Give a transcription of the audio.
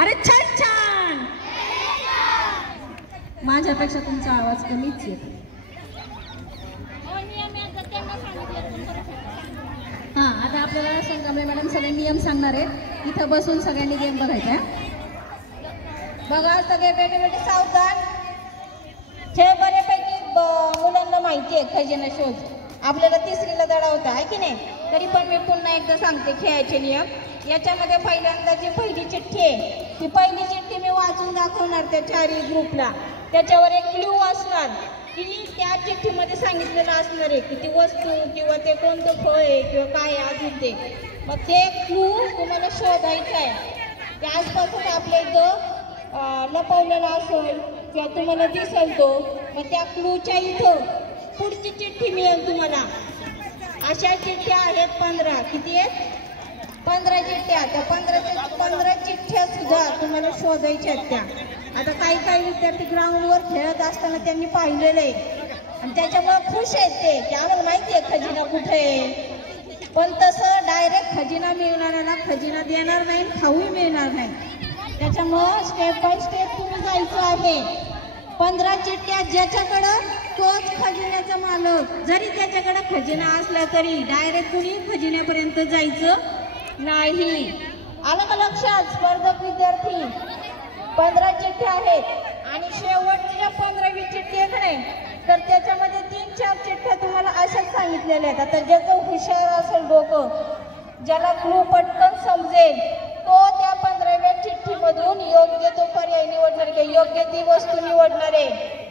अरे छान छान. माझ्यापेक्षा तुमचा आवाज कमीच येतो. हां, आता आपल्याला संगमरे मॅडम सगळे नियम सांगणार आहेत. इथं बसून सगळ्यांनी गेम बघायचा. बघा सगळे बेटे बेटे सावधान. खेळ बऱ्यापैकी मुलांना माहिती आहे. खजिना शोध आपल्याला तिसरीला धडा होता आहे की नाही, तरी पण मी पुन्हा एकदा सांगते खेळाचे नियम. याच्यामध्ये पहिल्यांदा जी पहिली चिठ्ठी आहे ती पहिली चिठ्ठी मी वाचून दाखवणार त्या चारही ग्रुपला. त्याच्यावर एक क्ल्यू असणार की त्या चिठ्ठीमध्ये सांगितलेलं असणार आहे की ती वस्तू किंवा ते कोणतं फळ आहे किंवा काय अजून ते. मग ते क्लू तुम्हाला शोधायचं आहे. त्या आसपासच आपल्या इथं लपवलेला असेल किंवा तुम्हाला दिसेल तो. मग त्या क्लूच्या इथं पुढची चिठ्ठी मिळेल तुम्हाला. अशा चिठ्ठ्या आहेत 15. किती आहेत? 15 चिठ्ठ्या. त्या 15 चिठ्ठ्या सुद्धा तुम्हाला शोधायच्या आहेत त्या. आता काही विद्यार्थी ग्राउंडवर खेळत असताना त्यांनी पाहिलेलं आहे आणि त्याच्यामुळे खुश आहेत ते की आम्हाला माहिती आहे खजिना कुठे आहे. पण तसं डायरेक्ट खजिना मिळणाऱ्याला खजिना देणार नाही, खाऊही मिळणार नाही. त्याच्यामुळं स्टेप बाय स्टेप तुम्ही जायचं आहे. 15 चिठ्ठ्या ज्याच्याकडं तोच खजिन्याचा मालक. जरी त्याच्याकडे खजिना असला तरी डायरेक्ट कुणी खजिन्यापर्यंत जायचं नाही. आलं का लक्षात स्पर्धक विद्यार्थी? 15 चिठ्ठ्या आहेत आणि शेवटच्या 15वी चिठ्ठी आहे नाही तर त्याच्यामध्ये 3-4 चिठ्ठ्या तुम्हाला अशाच सांगितलेल्या आहेत. आता ज्याचं हुशार असेल डोकं, ज्याला क्लू पटकन समजेल तो त्या 15व्या चिठ्ठीमधून योग्य तो पर्याय निवडणार, योग्य ती वस्तू निवडणार आहे.